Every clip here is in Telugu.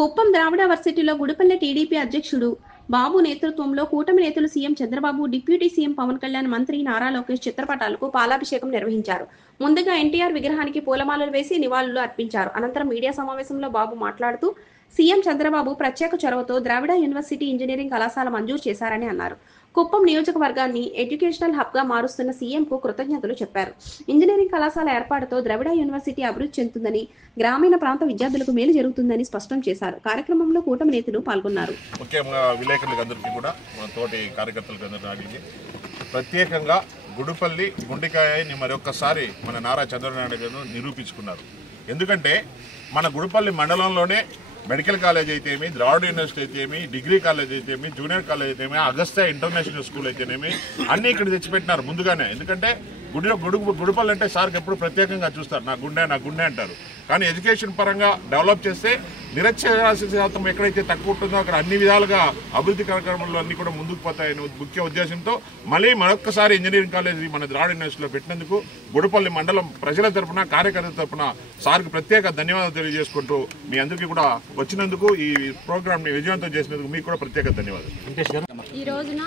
కుప్పం ద్రావిడ వర్సిటీలో గుడిపల్లె టీడీపీ అధ్యక్షుడు బాబు నేతృత్వంలో కూటమి నేతలు CM Chandrababu, deputy CM Pawan Kalyan, మంత్రి నారా లోకేష్ చిత్రపటాలకు పాలాభిషేకం నిర్వహించారు. ముందుగా ఎన్టీఆర్ విగ్రహానికి పూలమాలలు వేసి నివాళులు అర్పించారు. అనంతరం మీడియా సమావేశంలో బాబు మాట్లాడుతూ సీఎం చంద్రబాబు ప్రత్యేక చొరవతో ద్రావిడ యూనివర్సిటీ ఇంజనీరింగ్ కళాశాల మంజూరు చేశారని అన్నారు. కుప్పం నియోజకవర్గాన్ని ఎడ్యుకేషనల్ హబ్ గా మారుస్తున్న సీఎంకు కృతజ్ఞతలు చెప్పారు. ఇంజనీరింగ్ కళాశాల ఏర్పాటుతో ద్రావిడ యూనివర్సిటీ అభివృద్ధి చెందుతుందని, గ్రామీణ ప్రాంత విద్యార్థులకు మేలు జరుగుతుందని స్పష్టం చేశారు. కార్యక్రమంలో కూటమి నేతలు పాల్గొన్నారు. ముఖ్యంగా విలేకరులందరికీ కూడా మన తోటి కార్యకర్తలకు ప్రత్యేకంగా గుడిపల్లి గుండెకాయని మరొకసారి మన నారా చంద్రబాబు గారు నిరూపించుకున్నారు. ఎందుకంటే మన గుడిపల్లి మండలంలోనే మెడికల్ కాలేజ్ అయితేమి, ద్రావిడ యూనివర్సిటీ అయితేమి, డిగ్రీ కాలేజ్ అయితేమి, జూనియర్ కాలేజ్ అయితేమి, అగస్త్య ఇంటర్నేషనల్ స్కూల్ అయితేనేమి అన్నీ ఇక్కడ తెచ్చిపెట్టినారు ముందుగానే. ఎందుకంటే గుడిపల్లి అంటే సార్కి ఎప్పుడు ప్రత్యేకంగా చూస్తారు, నా గుండె అంటారు. కానీ ఎడ్యుకేషన్ పరంగా డెవలప్ చేస్తే నిరక్షరాస్యత శాతం ఎక్కడైతే తక్కువ ఉంటుందో అక్కడ అన్ని విధాలుగా అభివృద్ధి కార్యక్రమాలు అన్ని కూడా ముందుకు పోతాయని ముఖ్య ఉద్దేశంతో మళ్ళీ మరొక్కసారి ఇంజనీరింగ్ కాలేజీ మన ద్రావిడ యూనివర్సిటీలో పెట్టినందుకు గుడిపల్లి మండలం ప్రజల తరఫున, కార్యకర్తల తరఫున సార్కి ప్రత్యేక ధన్యవాదాలు తెలియజేసుకుంటూ మీ అందరికీ కూడా వచ్చినందుకు, ఈ ప్రోగ్రామ్ని విజయవంతం చేసినందుకు మీకు కూడా ప్రత్యేక ధన్యవాదాలు. ఈ రోజున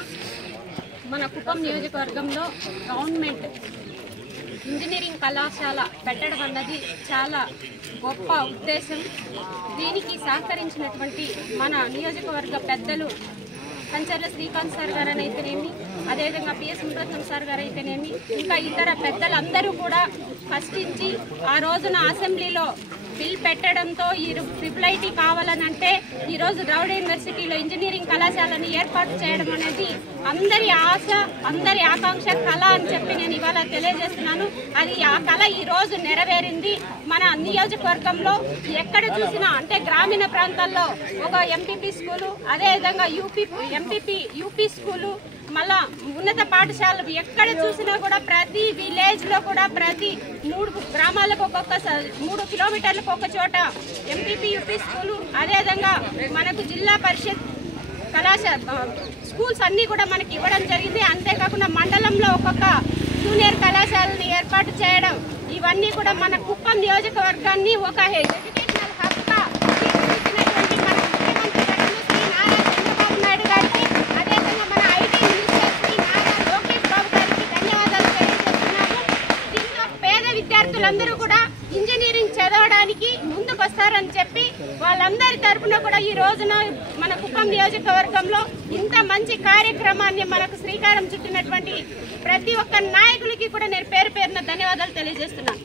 మన కుప్పం నియోజకవర్గంలో గవర్నమెంట్ ఇంజనీరింగ్ కళాశాల పెట్టడం అన్నది చాలా గొప్ప ఉద్దేశం. దీనికి సహకరించినటువంటి మన నియోజకవర్గ పెద్దలు కంచర్ల శ్రీకాంత్ సార్ గారు అయితేనేమి, అదేవిధంగా పిఎస్ మురత్నం సార్ గారు అయితేనేమి, ఇంకా ఇతర పెద్దలందరూ కూడా కష్టించి ఆ రోజున అసెంబ్లీలో బిల్ పెట్టడంతో ఈ ట్రిపుల్ ఐటీ కావాలనంటే ఈరోజు ద్రావిడ యూనివర్సిటీలో ఇంజనీరింగ్ కళాశాలను ఏర్పాటు చేయడం అనేది అందరి ఆశ, అందరి ఆకాంక్ష, కళ అని చెప్పి నేను ఇవాళ తెలియజేస్తున్నాను. అది ఆ కళ ఈ రోజు నెరవేరింది. మన నియోజకవర్గంలో ఎక్కడ చూసినా అంటే గ్రామీణ ప్రాంతాల్లో ఒక ఎంపీపీ స్కూలు, అదేవిధంగా యూపీ స్కూలు, మళ్ళా ఉన్నత పాఠశాలలు ఎక్కడ చూసినా కూడా ప్రతి విలేజ్ లో కూడా ప్రతి 3 గ్రామాలకు 3 కిలోమీటర్లకు ఒక చోట ఎంపీపీ యూపీ స్కూలు, అదేవిధంగా మనకు జిల్లా పరిషత్ కళాశాల స్కూల్స్ అన్నీ కూడా మనకి ఇవ్వడం జరిగింది. అంతేకాకుండా మండలంలో ఒక్కొక్క జూనియర్ కళాశాలని ఏర్పాటు చేయడం, ఇవన్నీ కూడా మన కుప్పం నియోజకవర్గాన్ని ఒక ఎడ్యుకేషనల్ హబ్గా తీర్చిదిద్దినటువంటి మన ముఖ్యమంత్రి శ్రీ నారా చంద్రబాబు నాయుడు గారికి, అదేవిధంగా మన ఐటీ మినిస్టర్ శ్రీ నారా లోకేష్ బాబు గారికి ధన్యవాదాలు తెలియజేస్తున్నాము. దీంతో పేద విద్యార్థులందరూ కూడా ఇంజనీరింగ్ చదవడానికి ముందుకు వస్తారని చెప్పి వాళ్ళందరి తరఫున కూడా ఈ రోజున మన కుప్పం నియోజకవర్గంలో ఇంత మంచి కార్యక్రమాన్ని మనకు శ్రీకారం చుట్టినటువంటి ప్రతి ఒక్క నాయకులకి కూడా నేను పేరు పేరున ధన్యవాదాలు తెలియజేస్తున్నాను.